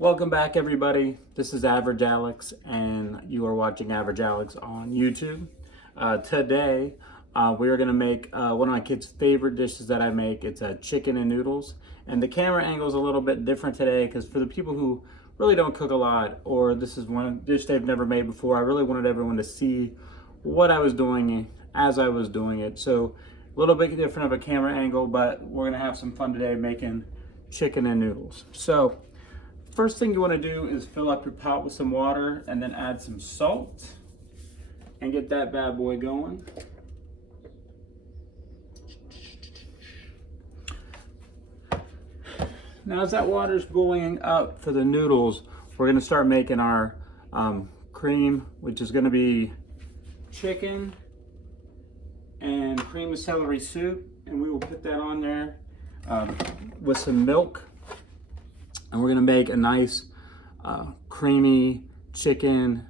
Welcome back, everybody. This is Average Alex, and you are watching Average Alex on YouTube. Today, we are going to make one of my kids' favorite dishes that I make. It's a chicken and noodles. And the camera angle is a little bit different today because for the people who really don't cook a lot, or this is one dish they've never made before, I really wanted everyone to see what I was doing as I was doing it. So a little bit different of a camera angle, but we're going to have some fun today making chicken and noodles. So first thing you want to do is fill up your pot with some water and then add some salt and get that bad boy going. Now as that water's boiling up for the noodles, we're going to start making our cream, which is going to be chicken and cream of celery soup, and we will put that on there with some milk. And we're gonna make a nice creamy chicken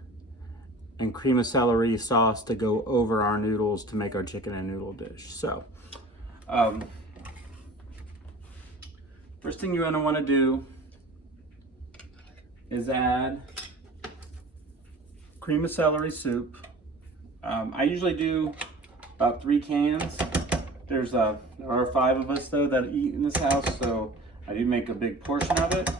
and cream of celery sauce to go over our noodles to make our chicken and noodle dish. So, first thing you're gonna wanna do is add cream of celery soup. I usually do about 3 cans. There are 5 of us though that eat in this house, so I do make a big portion of it.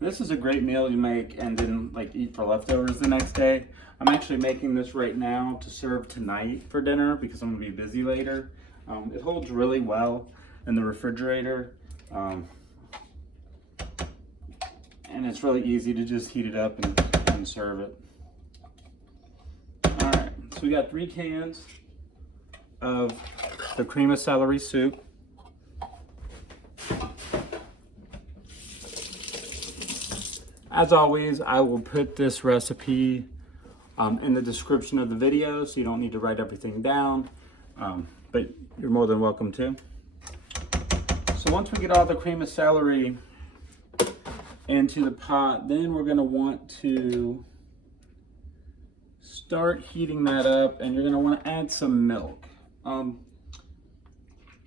This is a great meal you make and then eat for leftovers the next day. I'm actually making this right now to serve tonight for dinner because I'm gonna be busy later. It holds really well in the refrigerator. And it's really easy to just heat it up and serve it. So we got 3 cans of the cream of celery soup. As always, I will put this recipe in the description of the video, so you don't need to write everything down, but you're more than welcome to. So once we get all the cream of celery into the pot, then we're going to want to start heating that up, and you're going to want to add some milk. I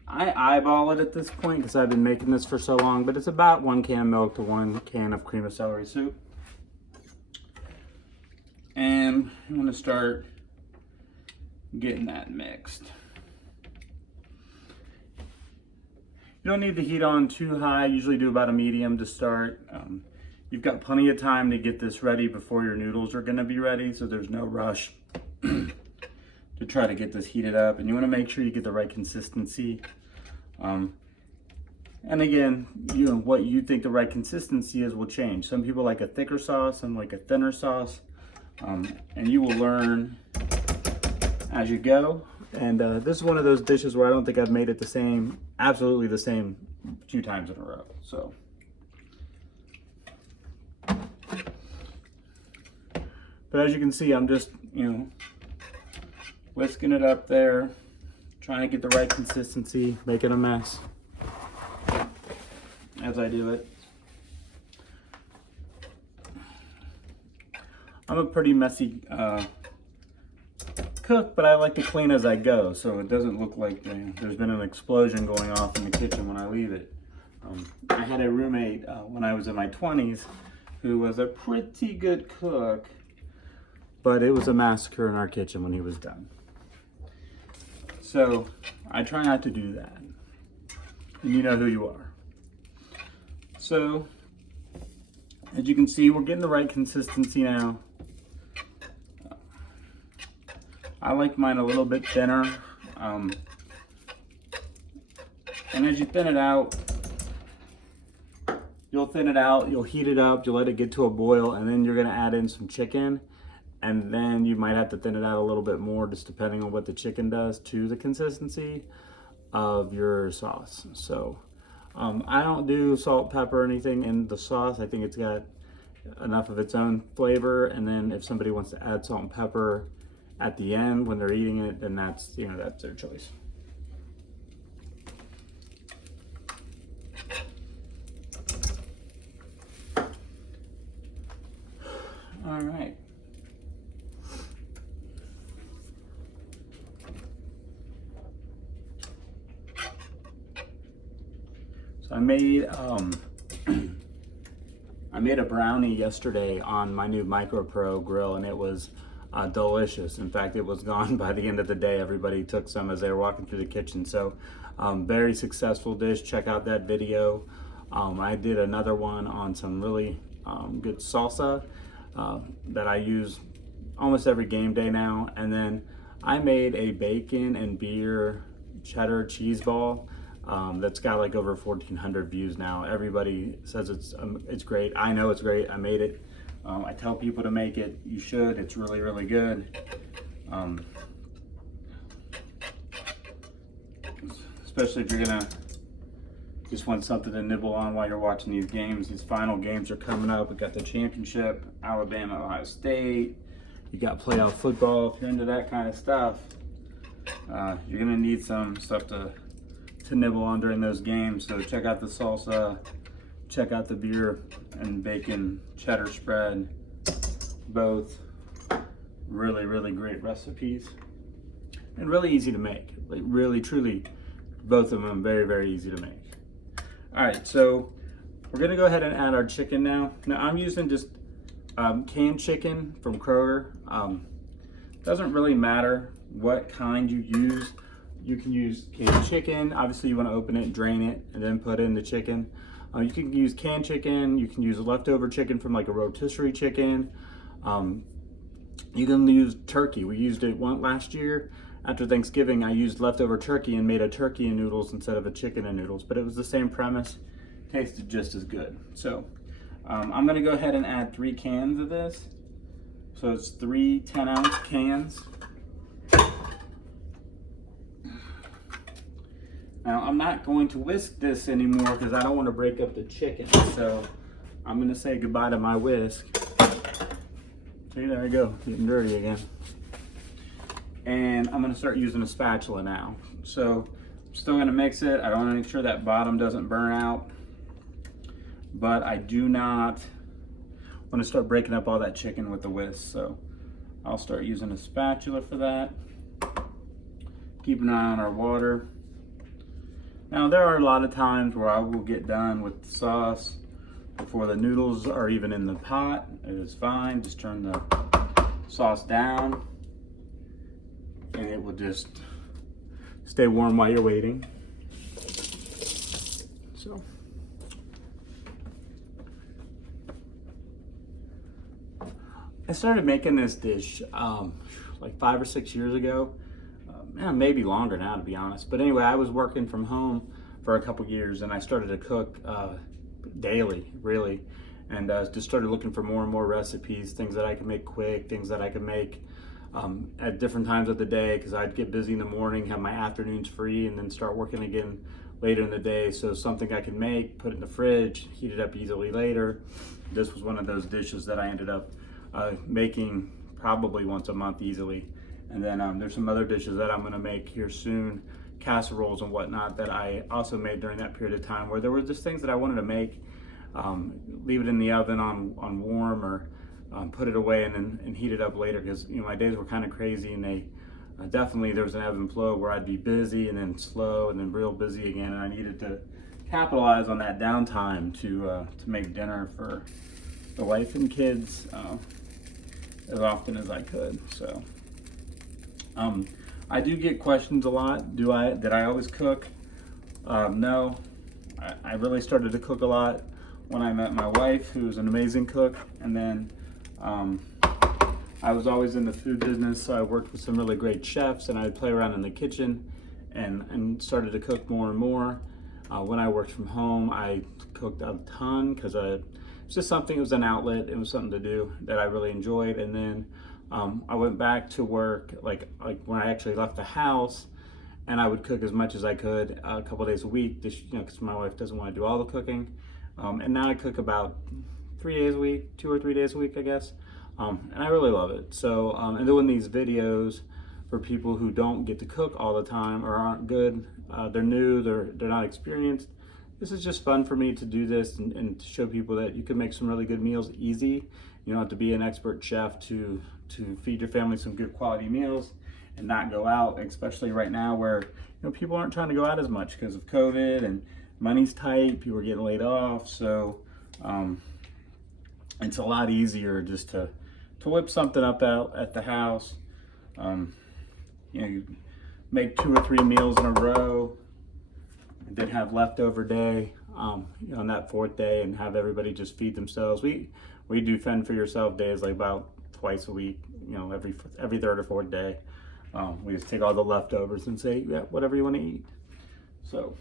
eyeball it at this point because I've been making this for so long, but it's about 1 can of milk to 1 can of cream of celery soup. And I'm going to start getting that mixed. You don't need the heat on too high. I usually do about a medium to start. You've got plenty of time to get this ready before your noodles are going to be ready, so there's no rush to try to get this heated up. And you want to make sure you get the right consistency. And again, what you think the right consistency is will change. Some people like a thicker sauce, some like a thinner sauce, and you will learn as you go. And this is one of those dishes where I don't think I've made it absolutely the same 2 times in a row. So. But as you can see, I'm just, whisking it up there, trying to get the right consistency, making a mess as I do it. I'm a pretty messy cook, but I like to clean as I go, so it doesn't look like there's been an explosion going off in the kitchen when I leave it. I had a roommate when I was in my 20s who was a pretty good cook, but it was a massacre in our kitchen when he was done. So I try not to do that. And you know who you are. So as you can see, we're getting the right consistency now. I like mine a little bit thinner. And as you thin it out, you'll heat it up, you'll let it get to a boil, and then you're gonna add in some chicken. And then you might have to thin it out a little bit more, just depending on what the chicken does to the consistency of your sauce. So I don't do salt, pepper, or anything in the sauce. I think it's got enough of its own flavor. And then if somebody wants to add salt and pepper at the end when they're eating it, then that's their choice. All right. So I made I made a brownie yesterday on my new Micro Pro grill, and it was delicious. In fact, it was gone by the end of the day. Everybody took some as they were walking through the kitchen. So very successful dish. Check out that video. I did another one on some really good salsa that I use almost every game day now. And then I made a bacon and beer cheddar cheese ball that's got like over 1,400 views now. Everybody says it's great. I know it's great. I made it. I tell people to make it. You should. It's really, really good. Especially if you're gonna just want something to nibble on while you're watching these games. These final games are coming up. We got the championship, Alabama, Ohio State. You got playoff football. If you're into that kind of stuff, you're gonna need some stuff to nibble on during those games. So check out the salsa, check out the beer and bacon cheddar spread. Both really, really great recipes and really easy to make. Like really, truly, both of them very, very easy to make. All right, so we're gonna go ahead and add our chicken now. Now I'm using just canned chicken from Kroger. Doesn't really matter what kind you use. You can use canned chicken. Obviously you wanna open it, drain it, and then put in the chicken. You can use canned chicken. You can use leftover chicken from like a rotisserie chicken. You can use turkey. We used it last year. After Thanksgiving, I used leftover turkey and made a turkey and noodles instead of a chicken and noodles, but it was the same premise. Tasted just as good. So I'm gonna go ahead and add 3 cans of this. So it's 3 10-ounce cans. Now I'm not going to whisk this anymore because I don't want to break up the chicken. So I'm going to say goodbye to my whisk. See, there I go, getting dirty again. And I'm going to start using a spatula now. So I'm still going to mix it. I want to make sure that bottom doesn't burn out. But I do not want to start breaking up all that chicken with the whisk. So I'll start using a spatula for that. Keep an eye on our water. Now there are a lot of times where I will get done with the sauce before the noodles are even in the pot. It is fine, just turn the sauce down and it will just stay warm while you're waiting. So I started making this dish like 5 or 6 years ago. Maybe longer now, to be honest. But anyway, I was working from home for a couple years and I started to cook daily, really. And just started looking for more and more recipes, things that I could make quick, things that I could make at different times of the day, because I'd get busy in the morning, have my afternoons free, and then start working again later in the day. So something I could make, put it in the fridge, heat it up easily later. This was one of those dishes that I ended up making probably once a month easily. And then there's some other dishes that I'm gonna make here soon, casseroles and whatnot, that I also made during that period of time where there were just things that I wanted to make, leave it in the oven on warm, or put it away and heat it up later, because my days were kind of crazy, and they definitely, there was an ebb and flow where I'd be busy and then slow and then real busy again, and I needed to capitalize on that downtime to make dinner for the wife and kids as often as I could. So I do get questions a lot. Did I always cook? No. I really started to cook a lot when I met my wife, who's an amazing cook. And then I was always in the food business, so I worked with some really great chefs, and I'd play around in the kitchen and started to cook more and more. When I worked from home, I cooked a ton because it was just something, it was an outlet, it was something to do that I really enjoyed. And then I went back to work like when I actually left the house, and I would cook as much as I could a couple days a week, because my wife doesn't want to do all the cooking. And now I cook about 3 days a week, 2 or 3 days a week, I guess. And I really love it. So, and doing these videos for people who don't get to cook all the time or aren't good, they're new, they're not experienced. This is just fun for me to do this and to show people that you can make some really good meals easy. You don't have to be an expert chef to feed your family some good quality meals and not go out, especially right now where people aren't trying to go out as much because of COVID, and money's tight, people are getting laid off, so it's a lot easier just to whip something up out at the house. You know, you make 2 or 3 meals in a row, and then have leftover day on that 4th day, and have everybody just feed themselves. We do fend for yourself days, like about twice a week. You know, every 3rd or 4th day. We just take all the leftovers and say, yeah, whatever you want to eat. So.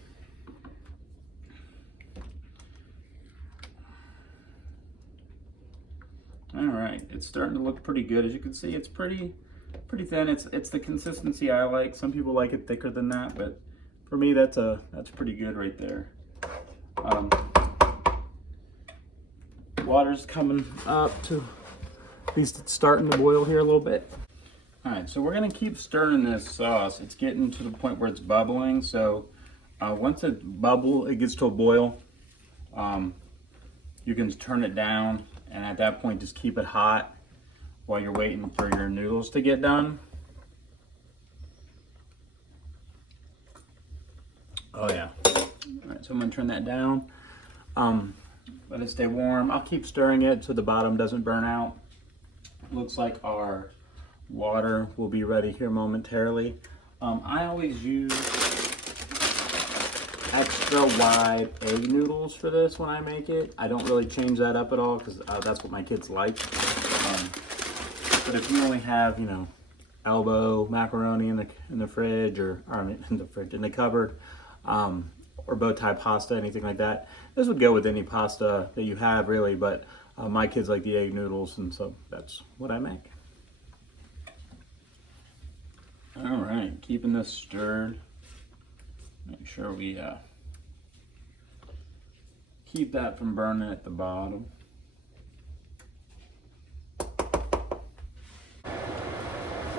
All right, it's starting to look pretty good. As you can see, it's pretty thin. It's the consistency I like. Some people like it thicker than that, but for me, that's pretty good right there. Water's coming up to, at least it's starting to boil here a little bit. All right, so we're gonna keep stirring this sauce. It's getting to the point where it's bubbling. So once it gets to a boil, you can turn it down, and at that point, just keep it hot while you're waiting for your noodles to get done. Oh yeah. All right, so I'm gonna turn that down. Let it stay warm. I'll keep stirring it so the bottom doesn't burn out. Looks like our water will be ready here momentarily. I always use extra wide egg noodles for this when I make it. I don't really change that up at all because that's what my kids like. But if you only have, you know, elbow macaroni in the fridge, or I mean in the cupboard, or bow tie pasta, anything like that, this would go with any pasta that you have, really. But my kids like the egg noodles, and so that's what I make. All right, keeping this stirred. Make sure we keep that from burning at the bottom.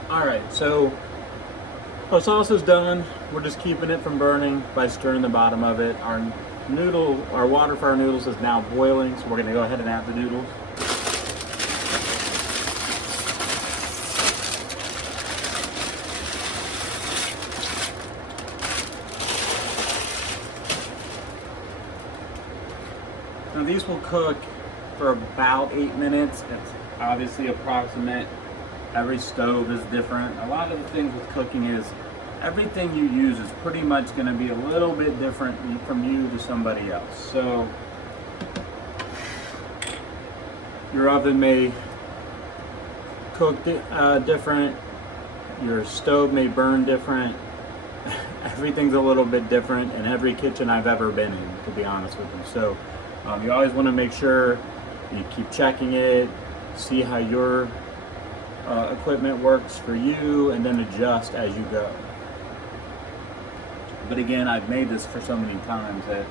All right, so our sauce is done. We're just keeping it from burning by stirring the bottom of it. Our water for our noodles is now boiling, so we're gonna go ahead and add the noodles. Now these will cook for about 8 minutes. It's obviously approximate. Every stove is different. A lot of the things with cooking is everything you use is pretty much going to be a little bit different from you to somebody else. So your oven may cook different. Your stove may burn different. Everything's a little bit different in every kitchen I've ever been in, to be honest with you. So you always want to make sure you keep checking it, see how your equipment works for you, and then adjust as you go. But again, I've made this for so many times that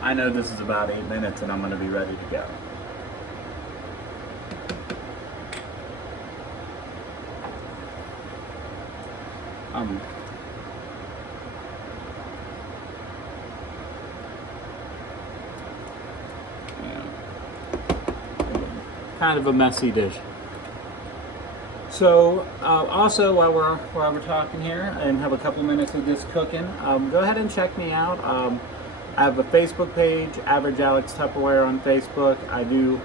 I know this is about 8 minutes and I'm going to be ready to go. Kind of a messy dish. So also while we're talking here and have a couple minutes of this cooking, go ahead and check me out. I have a Facebook page, Average Alex Tupperware on Facebook. I do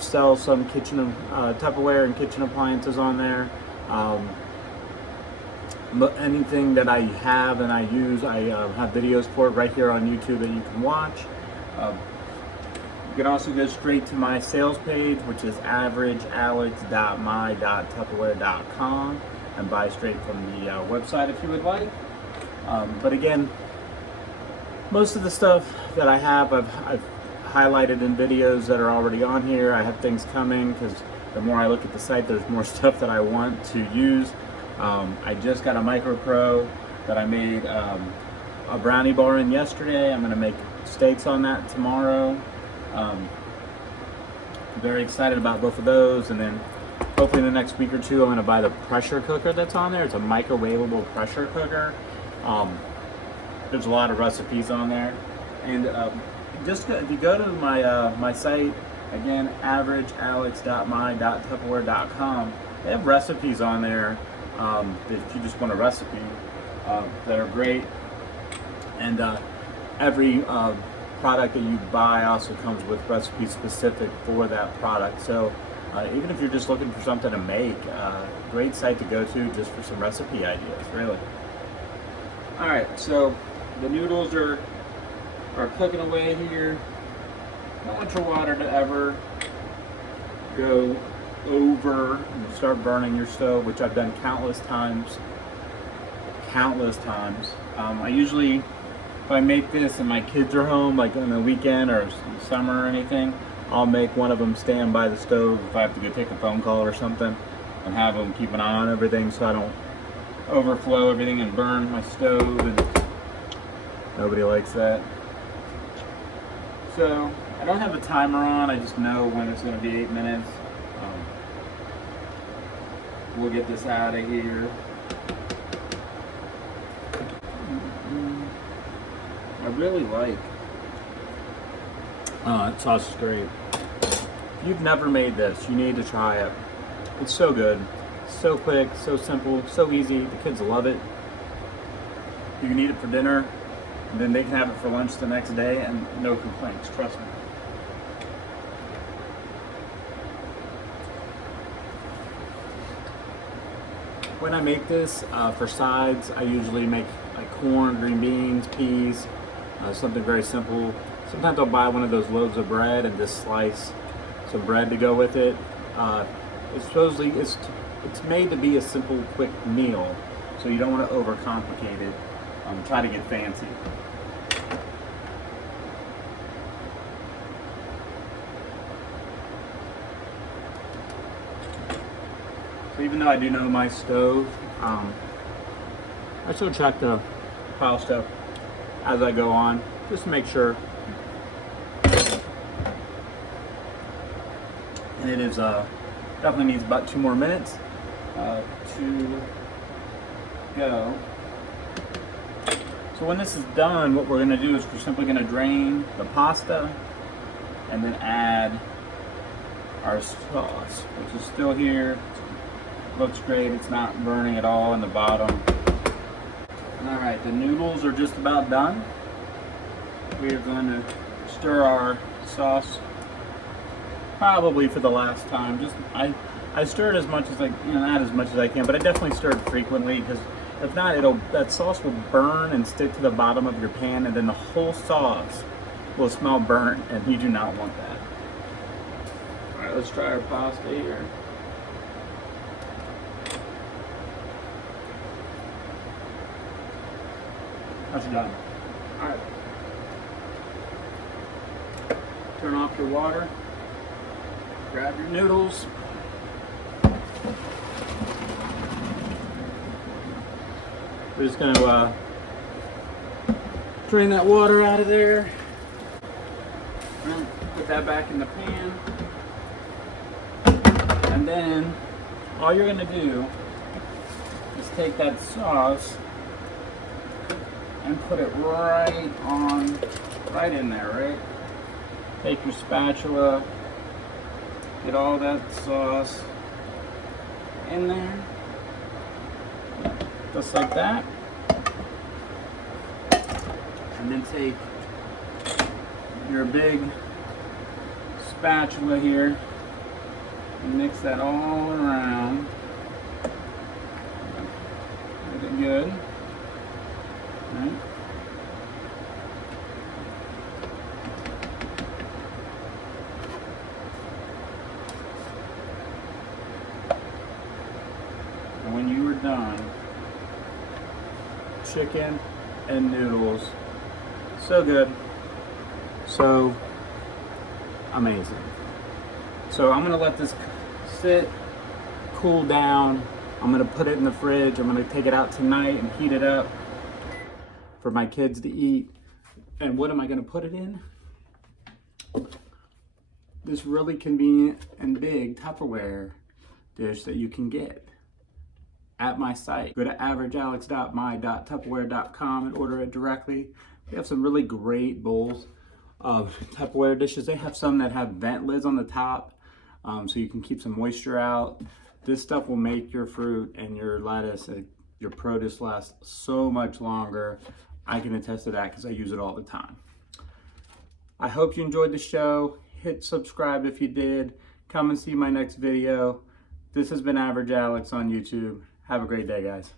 sell some kitchen Tupperware and kitchen appliances on there. But anything that I have and I use, I have videos for it right here on YouTube that you can watch. You can also go straight to my sales page, which is averagealex.my.tupperware.com, and buy straight from the website if you would like. But again, most of the stuff that I have, I've highlighted in videos that are already on here. I have things coming because the more I look at the site, there's more stuff that I want to use. I just got a Micro Pro that I made a brownie bar in yesterday. I'm going to make steaks on that tomorrow. Very excited about both of those, and then hopefully in the next week or two I'm going to buy the pressure cooker that's on there. It's a microwavable pressure cooker. There's a lot of recipes on there, and if you go to my site again, averagealex.my.tupperware.com, they have recipes on there if you just want a recipe that are great. And every product that you buy also comes with recipes specific for that product. So even if you're just looking for something to make, great site to go to just for some recipe ideas, really. All right, so the noodles are cooking away here. Don't want your water to ever go over and start burning your stove, which I've done countless times. I usually, if I make this and my kids are home, like on the weekend or summer or anything, I'll make one of them stand by the stove if I have to go take a phone call or something, and have them keep an eye on everything so I don't overflow everything and burn my stove, and nobody likes that. So I don't have a timer on, I just know when it's going to be 8 minutes. We'll get this out of here. I really like, that sauce is great. If you've never made this, you need to try it. It's so good, so quick, so simple, so easy. The kids love it. You can eat it for dinner, and then they can have it for lunch the next day, and no complaints, trust me. When I make this for sides, I usually make like corn, green beans, peas, something very simple. Sometimes I'll buy one of those loaves of bread and just slice some bread to go with it. It's made to be a simple, quick meal, so you don't want to overcomplicate it. Try to get fancy. So even though I do know my stove, I still check the pile stuff as I go on, just to make sure. And it is definitely needs about 2 more minutes to go. So when this is done, what we're going to do is we're simply going to drain the pasta and then add our sauce, which is still here. Looks great, it's not burning at all in the bottom. Alright, the noodles are just about done. We are going to stir our sauce probably for the last time. I stir it as much as not as much as I can, but I definitely stir it frequently, because if not, that sauce will burn and stick to the bottom of your pan, and then the whole sauce will smell burnt, and you do not want that. Alright, let's try our pasta here. That's done. Alright. Turn off your water. Grab your noodles. We're just going to drain that water out of there. Put that back in the pan. And then all you're going to do is take that sauce and put it right in there, right? Take your spatula, get all that sauce in there, just like that. And then take your big spatula here and mix that all around. Really good. Right. And when you are done, chicken and noodles, so good, so amazing. So I'm gonna let this sit, cool down. I'm gonna put it in the fridge. I'm gonna take it out tonight and heat it up for my kids to eat. And what am I going to put it in? This really convenient and big Tupperware dish that you can get at my site. Go to averagealex.my.tupperware.com and order it directly. We have some really great bowls of Tupperware dishes. They have some that have vent lids on the top, so you can keep some moisture out. This stuff will make your fruit and your lettuce, your produce last so much longer. I can attest to that because I use it all the time. I hope you enjoyed the show. Hit subscribe if you did. Come and see my next video. This has been Average Alex on YouTube. Have a great day, guys.